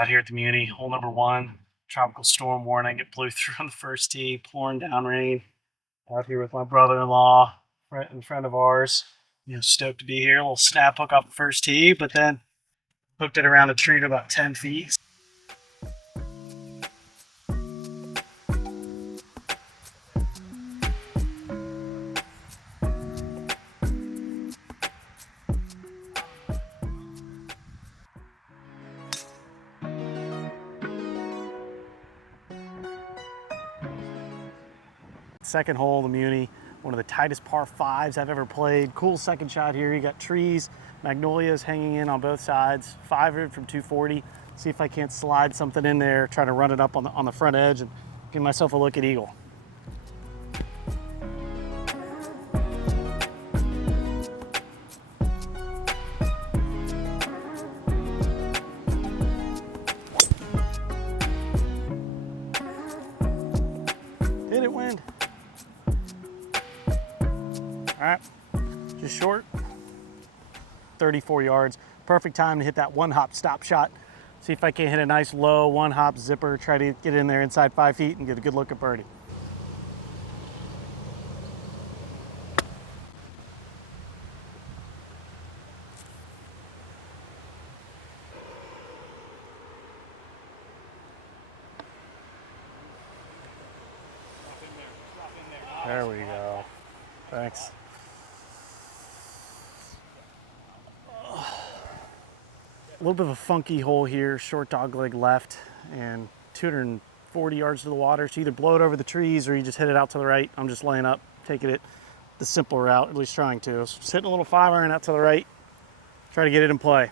Out here at the Muni, hole number 1, tropical storm warning. It blew through on the first tee, pouring down rain. Out here with my brother-in-law, a friend of ours. Stoked to be here. A little snap hook off the first tee, but then hooked it around a tree to about 10 feet. Second hole, the Muni, one of the tightest par 5s I've ever played. Cool second shot here. You got trees, magnolias hanging in on both sides. 500 from 240. See if I can't slide something in there, try to run it up on the front edge and give myself a look at eagle. Did it, wind? All right, just short, 34 yards. Perfect time to hit that one hop stop shot. See if I can hit a nice low one hop zipper, try to get in there inside 5 feet and get a good look at birdie. There we go. Thanks. A little bit of a funky hole here, short dog leg left and 240 yards to the water. So either blow it over the trees or you just hit it out to the right. I'm just laying up, taking it the simple route, at least trying to. So just hitting a little 5-iron out to the right, try to get it in play.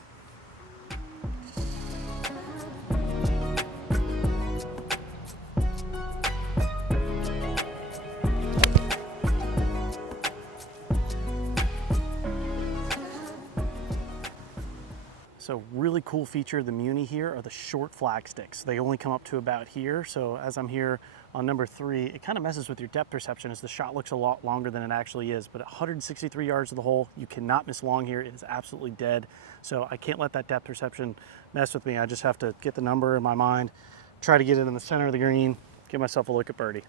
So really cool feature of the Muni here are the short flag sticks. They only come up to about here. So as I'm here on number 3, it kind of messes with your depth perception as the shot looks a lot longer than it actually is. But 163 yards to the hole, you cannot miss long here. It is absolutely dead. So I can't let that depth perception mess with me. I just have to get the number in my mind, try to get it in the center of the green, give myself a look at birdie.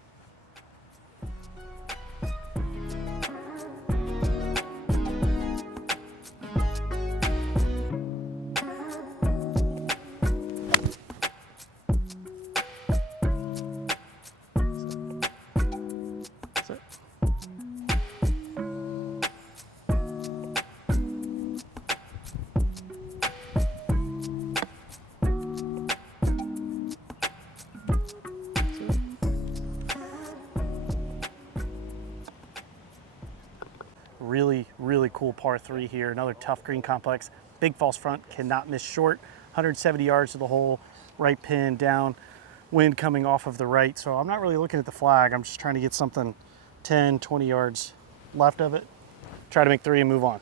Really cool par 3 here. Another tough green complex. Big false front, cannot miss short. 170 yards to the hole, right pin down, wind coming off of the right. So I'm not really looking at the flag. I'm just trying to get something 10, 20 yards left of it. Try to make 3 and move on.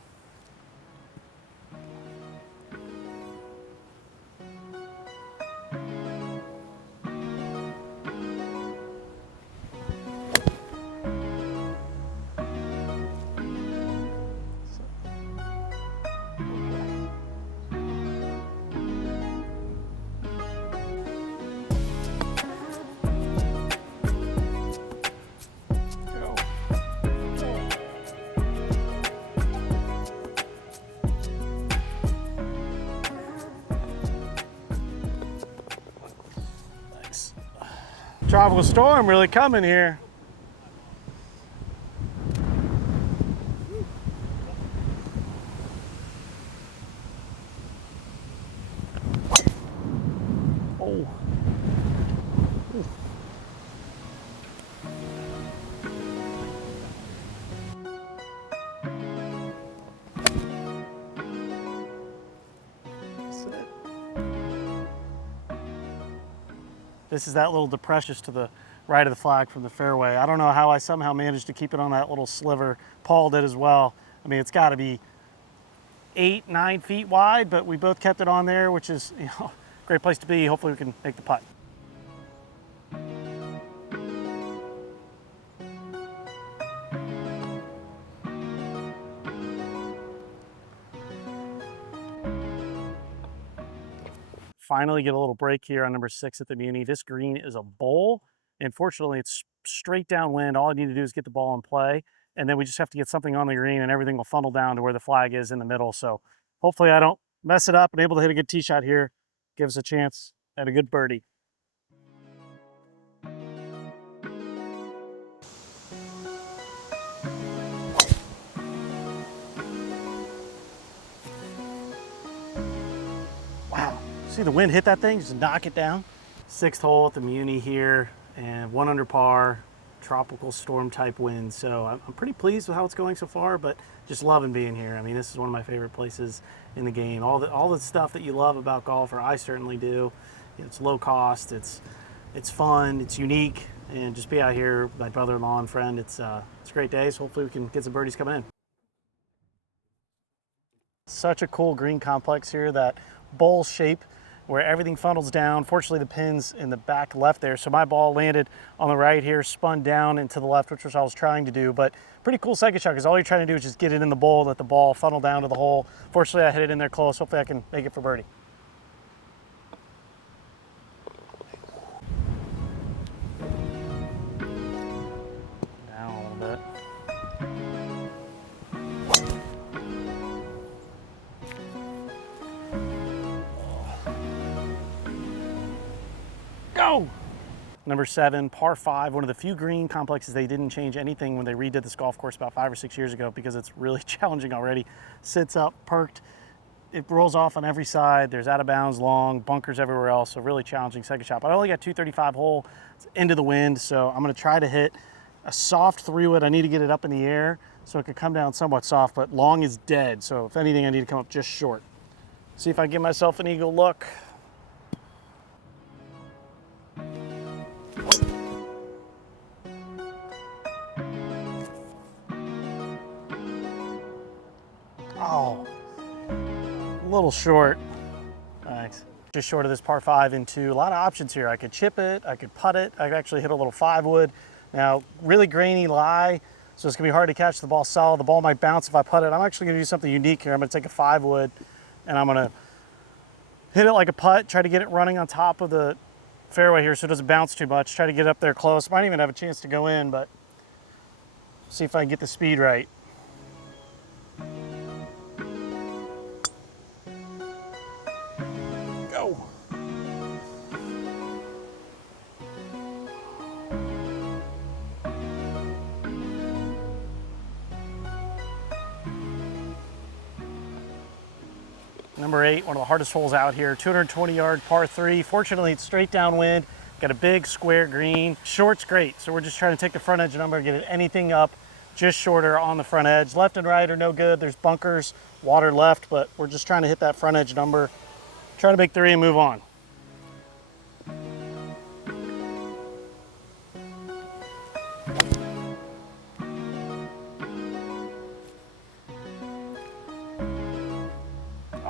Tropical storm really coming here. Oh. This is that little depression to the right of the flag from the fairway. I don't know how I somehow managed to keep it on that little sliver. Paul did as well. I mean, it's got to be 8, 9 feet wide, but we both kept it on there, which is, great place to be. Hopefully we can make the putt. finally get a little break here on number 6 at the Muni. This green is a bowl, and fortunately it's straight downwind. All I need to do is get the ball in play, and then we just have to get something on the green and everything will funnel down to where the flag is in the middle. So hopefully I don't mess it up and able to hit a good tee shot here. Give us a chance at a good birdie. Wow, see the wind hit that thing, just knock it down. 6th hole at the Muni here, and 1 under par, tropical storm type wind. So I'm pretty pleased with how it's going so far, but just loving being here. I mean, this is one of my favorite places in the game. All the stuff that you love about golf, or I certainly do. You know, it's low cost, it's fun, it's unique, and just be out here with my brother-in-law and friend. It's great days. Hopefully we can get some birdies coming in. Such a cool green complex here, that bowl shape where everything funnels down. Fortunately, the pin's in the back left there, so my ball landed on the right here, spun down into the left, which was what I was trying to do. But pretty cool second shot, because all you're trying to do is just get it in the bowl, let the ball funnel down to the hole. Fortunately, I hit it in there close. Hopefully I can make it for birdie. Down a little bit. Go! Number 7, par 5, one of the few green complexes they didn't change anything when they redid this golf course about 5 or 6 years ago, because it's really challenging already. Sits up, perked, it rolls off on every side. There's out of bounds, long, bunkers everywhere else, so really challenging second shot. But I only got 235 hole, it's into the wind, so I'm gonna try to hit a soft 3-wood. I need to get it up in the air so it could come down somewhat soft, but long is dead. So if anything, I need to come up just short. See if I can give myself an eagle look. Oh, a little short. Thanks. Just short of this par 5 into a lot of options here. I could chip it, I could putt it, I could actually hit a little 5-wood. Now, really grainy lie, so it's gonna be hard to catch the ball solid. The ball might bounce if I putt it. I'm actually gonna do something unique here. I'm gonna take a 5-wood and I'm gonna hit it like a putt, try to get it running on top of the fairway here so it doesn't bounce too much. Try to get up there close. Might even have a chance to go in, but see if I can get the speed right. Go. Number 8, one of the hardest holes out here, 220-yard par 3. Fortunately, it's straight downwind. Got a big square green. Short's great, so we're just trying to take the front edge number and get anything up just shorter on the front edge. Left and right are no good. There's bunkers, water left, but we're just trying to hit that front edge number. Try to make 3 and move on.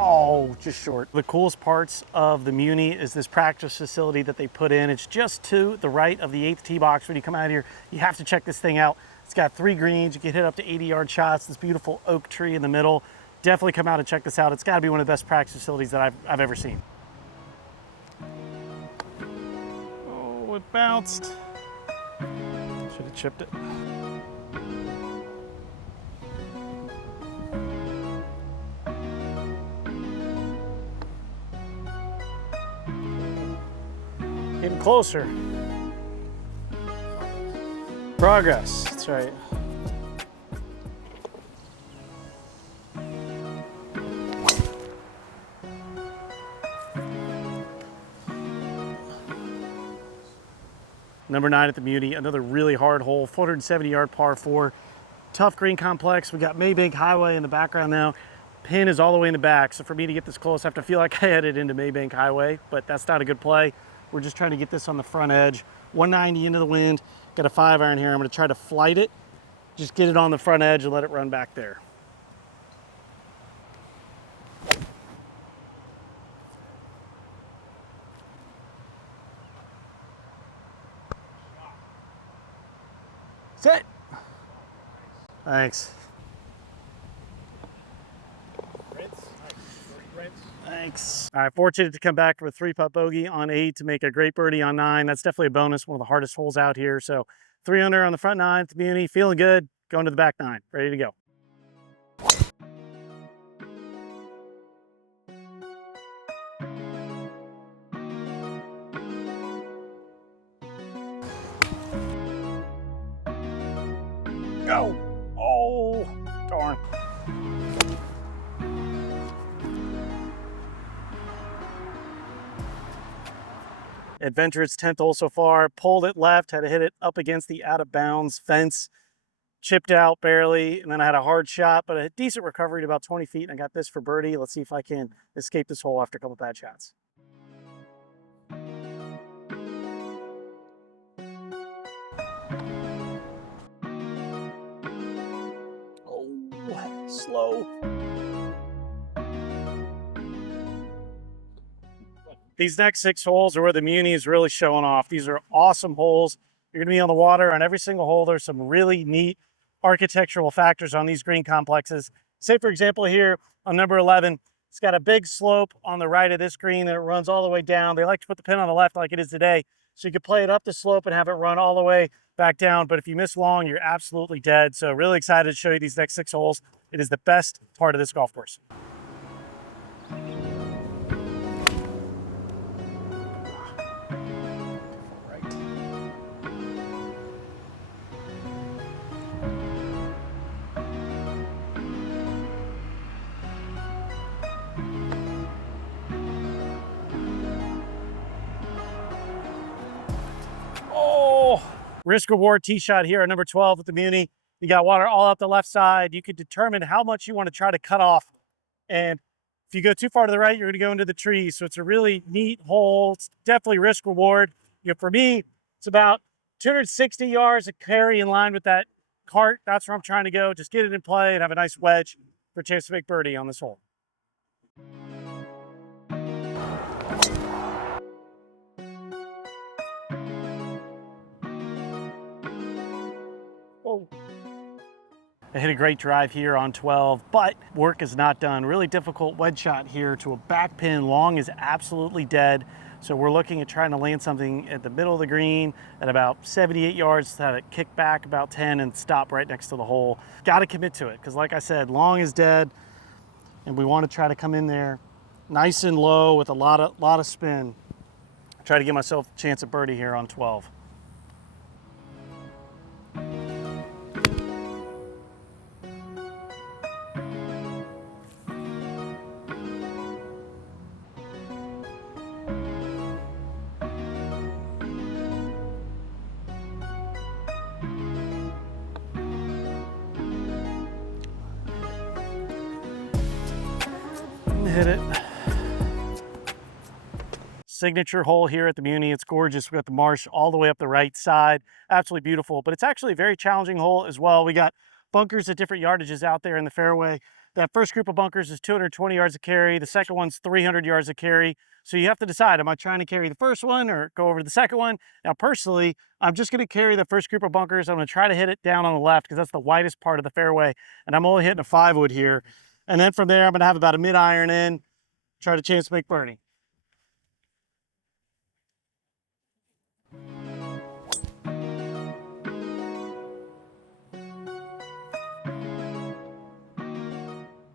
Oh, just short. The coolest parts of the Muni is this practice facility that they put in. It's just to the right of the 8th tee box. When you come out here, you have to check this thing out. It's got 3 greens. You can hit up to 80-yard shots. This beautiful oak tree in the middle. Definitely come out and check this out. It's got to be one of the best practice facilities that I've ever seen. Oh, it bounced. Should have chipped it. Getting closer. Progress, that's right. Number 9 at the Muni, another really hard hole, 470-yard par 4. Tough green complex. We got Maybank Highway in the background now. Pin is all the way in the back, so for me to get this close, I have to feel like I headed into Maybank Highway, but that's not a good play. We're just trying to get this on the front edge. 190 into the wind. Got a 5-iron here. I'm going to try to flight it. Just get it on the front edge and let it run back there. Sit. Thanks. Thanks. All right, fortunate to come back with a 3-putt bogey on 8 to make a great birdie on 9. That's definitely a bonus, one of the hardest holes out here. So 3 under on the front 9 at the Muni, feeling good, going to the back 9, ready to go. Go. Oh, darn. Adventurous 10th hole so far. Pulled it left, had to hit it up against the out of bounds fence. Chipped out barely, and then I had a hard shot, but a decent recovery to about 20 feet, and I got this for birdie. Let's see if I can escape this hole after a couple bad shots. Oh, slow. These next 6 holes are where the Muni is really showing off. These are awesome holes. You're gonna be on the water on every single hole. There's some really neat architectural factors on these green complexes. Say for example here on number 11, it's got a big slope on the right of this green and it runs all the way down. They like to put the pin on the left like it is today. So you could play it up the slope and have it run all the way back down. But if you miss long, you're absolutely dead. So really excited to show you these next 6 holes. It is the best part of this golf course. Risk reward tee shot here at number 12 at the Muni. You got water all up the left side. You can determine how much you want to try to cut off. And if you go too far to the right, you're going to go into the trees. So it's a really neat hole. It's definitely risk reward. You know, for me, it's about 260 yards of carry in line with that cart. That's where I'm trying to go. Just get it in play and have a nice wedge for a chance to make birdie on this hole. I hit a great drive here on 12, but work is not done. Really difficult wedge shot here to a back pin. Long is absolutely dead. So we're looking at trying to land something at the middle of the green at about 78 yards, have it kick back about 10 and stop right next to the hole. Got to commit to it because like I said, long is dead and we want to try to come in there nice and low with a lot of spin. Try to give myself a chance at birdie here on 12. Hit it. Signature hole here at the Muni. It's gorgeous. We got the marsh all the way up the right side. Absolutely beautiful, but it's actually a very challenging hole as well. We got bunkers at different yardages out there in the fairway. That first group of bunkers is 220 yards of carry. The second one's 300 yards of carry. So you have to decide, am I trying to carry the first one or go over to the second one? Now, personally, I'm just going to carry the first group of bunkers. I'm going to try to hit it down on the left because that's the widest part of the fairway. And I'm only hitting a 5-wood here. And then from there, I'm going to have about a mid-iron in, try to chance to make birdie.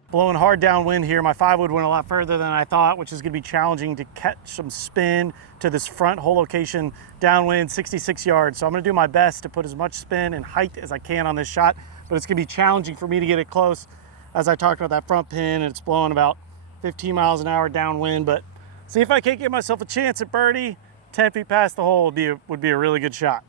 Blowing hard downwind here. My 5-wood went a lot further than I thought, which is going to be challenging to catch some spin to this front hole location downwind, 66 yards. So I'm going to do my best to put as much spin and height as I can on this shot, but it's going to be challenging for me to get it close. As I talked about that front pin, and it's blowing about 15 miles an hour downwind, but see if I can't give myself a chance at birdie. 10 feet past the hole would be a really good shot.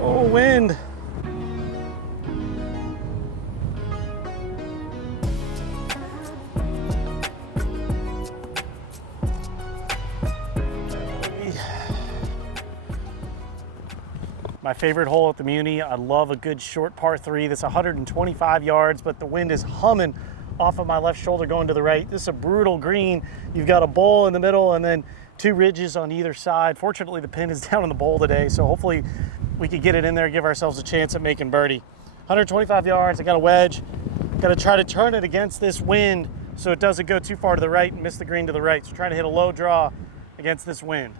Oh, wind. My favorite hole at the Muni. I love a good short par 3 that's 125 yards, but the wind is humming off of my left shoulder going to the right. This is a brutal green. You've got a bowl in the middle and then 2 ridges on either side. Fortunately, the pin is down in the bowl today, so hopefully we can get it in there and give ourselves a chance at making birdie. 125 yards, I got a wedge. Got to try to turn it against this wind so it doesn't go too far to the right and miss the green to the right. So trying to hit a low draw against this wind.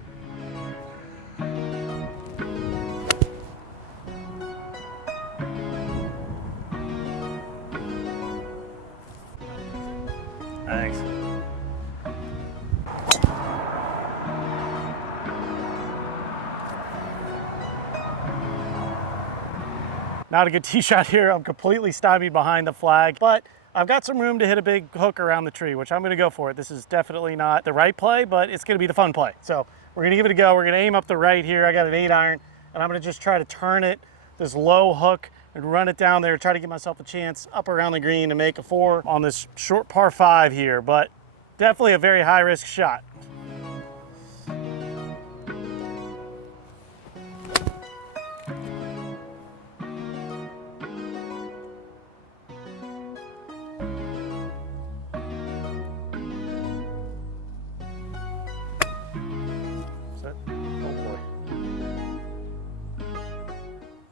Thanks. Not a good tee shot here. I'm completely stymied behind the flag, but I've got some room to hit a big hook around the tree, which I'm going to go for it. This is definitely not the right play, but it's going to be the fun play. So we're going to give it a go. We're going to aim up the right here. I got an 8-iron, and I'm going to just try to turn it, this low hook, and run it down there, try to give myself a chance up around the green to make a 4 on this short par 5 here, but definitely a very high-risk shot.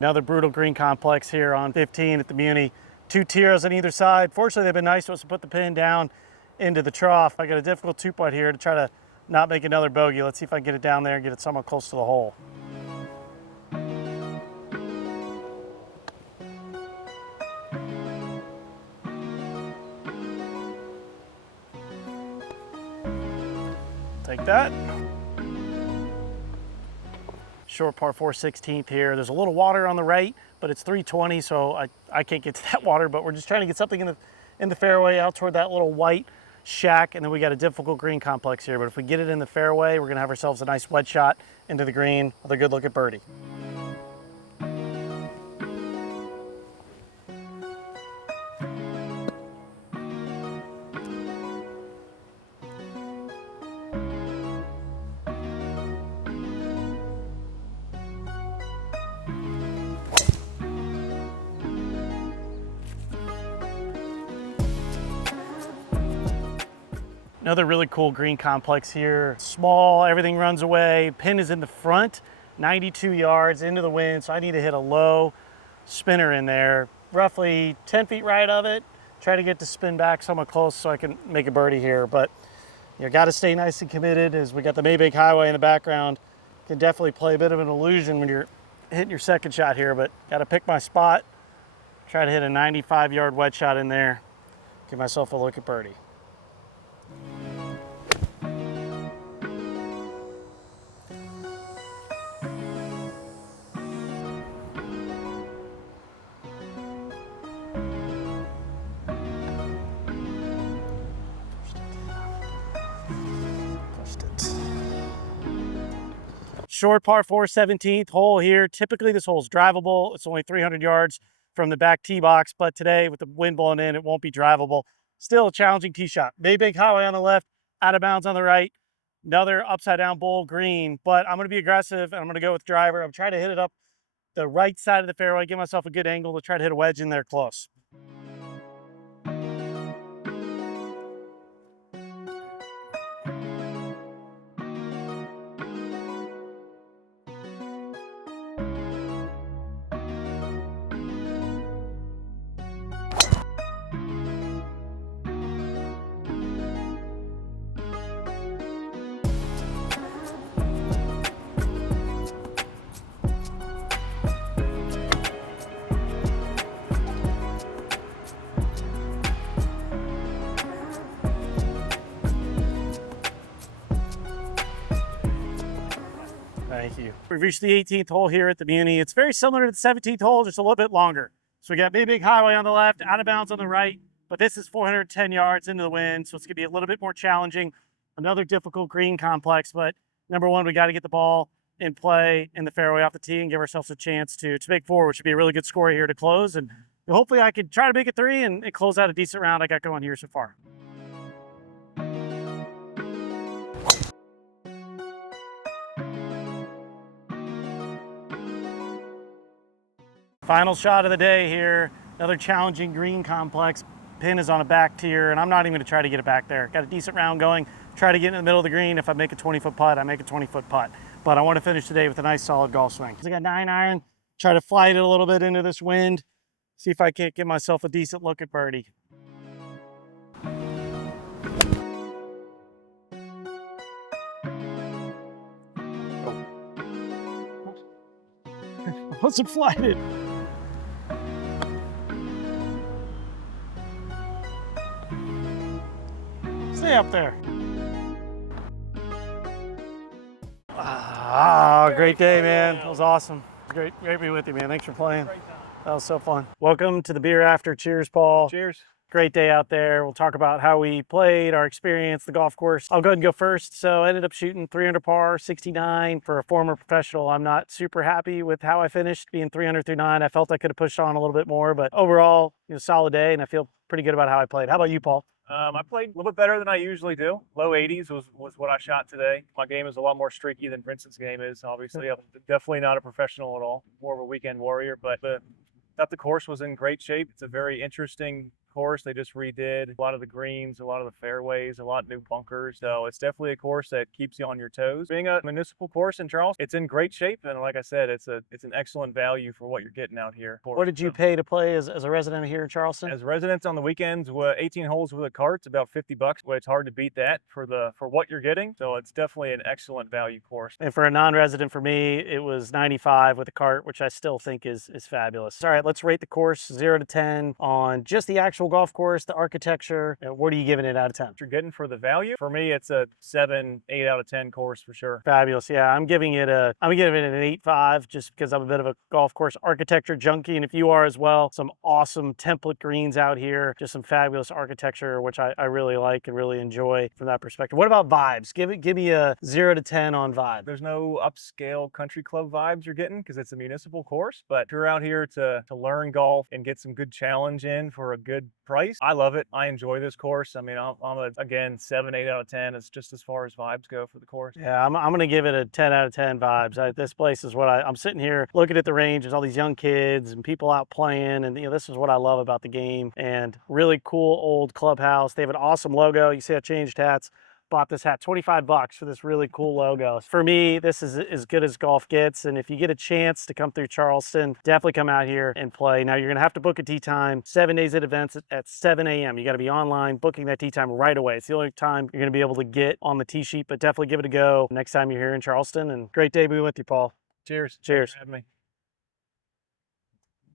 Another brutal green complex here on 15 at the Muni. 2 tiers on either side. Fortunately, they've been nice to us to put the pin down into the trough. I got a difficult 2-putt here to try to not make another bogey. Let's see if I can get it down there and get it somewhat close to the hole. Take that. Short par 4 16th here. There's a little water on the right, but it's 320, so I can't get to that water, but we're just trying to get something in the fairway out toward that little white shack, and then we got a difficult green complex here, but if we get it in the fairway, we're gonna have ourselves a nice wedge shot into the green with a good look at birdie. Another really cool green complex here. Small, everything runs away. Pin is in the front, 92 yards into the wind, so I need to hit a low spinner in there, roughly 10 feet right of it. Try to get to spin back somewhat close so I can make a birdie here, but you got to stay nice and committed as we got the Maybank Highway in the background. Can definitely play a bit of an illusion when you're hitting your second shot here, but got to pick my spot. Try to hit a 95-yard wedge shot in there. Give myself a look at birdie. Short par 4 17th hole here. Typically this hole is drivable. It's only 300 yards from the back tee box, but today with the wind blowing in, it won't be drivable. Still a challenging tee shot. Maybank Highway on the left, out of bounds on the right. Another upside down bowl green, but I'm going to be aggressive and I'm going to go with driver. I'm trying to hit it up the right side of the fairway, give myself a good angle to try to hit a wedge in there close. Thank you. We've reached the 18th hole here at the Muni. It's very similar to the 17th hole, just a little bit longer. So we got Maybank Highway on the left, out of bounds on the right, but this is 410 yards into the wind, so it's gonna be a little bit more challenging. Another difficult green complex, but number one, we gotta get the ball in play in the fairway off the tee and give ourselves a chance to make four, which would be a really good score here to close. And hopefully I can try to make it 3 and close out a decent round I got going here so far. Final shot of the day here. Another challenging green complex. pin is on a back tier, and I'm not even gonna try to get it back there. Got a decent round going, try to get in the middle of the green. If I make a 20-foot putt, I make a 20-foot putt. But I wanna finish today with a nice solid golf swing. I got 9-iron, try to flight it a little bit into this wind, see if I can't get myself a decent look at birdie. Wasn't flighted. Stay up there. Ah, great day, man. That was awesome. Great to be with you, man. Thanks for playing. That was so fun. Welcome to the beer after. Cheers, Paul. Cheers. Great day out there. We'll talk about how we played, our experience, the golf course. I'll go ahead and go first. So I ended up shooting 300 par, 69 for a former professional. I'm not super happy with how I finished, being 300 through 9. I felt I could have pushed on a little bit more, but overall, solid day, and I feel pretty good about how I played. How about you, Paul? I played a little bit better than I usually do. Low 80s was what I shot today. My game is a lot more streaky than Brinson's game is, obviously. I'm definitely not a professional at all, more of a weekend warrior, but thought the course was in great shape. It's a very interesting course. They just redid a lot of the greens, a lot of the fairways, a lot of new bunkers. So it's definitely a course that keeps you on your toes. Being a municipal course in Charleston, it's in great shape. And like I said, it's an excellent value for what you're getting out here. What did you pay to play as a resident here in Charleston? As residents on the weekends, 18 holes with a cart, it's about $50. Well, it's hard to beat that for what you're getting. So it's definitely an excellent value course. And for a non-resident, for me, it was 95 with a cart, which I still think is fabulous. All right, let's rate the course 0 to 10 on just the actual golf course, the architecture. What are you giving it out of 10? What you're getting for the value, for me, it's a 7, 8 out of 10 course for sure. Fabulous. Yeah, I'm giving it an 8.5 just because I'm a bit of a golf course architecture junkie, and if you are as well, some awesome template greens out here, just some fabulous architecture, which I really like and really enjoy from that perspective. What about vibes? Give me a 0 to 10 on vibe. There's no upscale country club vibes you're getting because it's a municipal course, but if you're out here to learn golf and get some good challenge in for a good price, I love it. I enjoy this course. I mean, again, 7, 8 out of 10. It's just as far as vibes go for the course. Yeah, I'm going to give it a 10 out of 10 vibes. This place is what I'm sitting here looking at the range. There's all these young kids and people out playing, and this is what I love about the game. And really cool old clubhouse. They have an awesome logo. You see I changed hats. Bought this hat, $25 for this really cool logo. For me, this is as good as golf gets, and if you get a chance to come through Charleston, definitely come out here and play. Now, you're gonna have to book a tee time, 7 days at events at 7 a.m. You gotta be online, booking that tee time right away. It's the only time you're gonna be able to get on the tee sheet, but definitely give it a go next time you're here in Charleston, and great day being with you, Paul. Cheers. Cheers. Thanks for having me.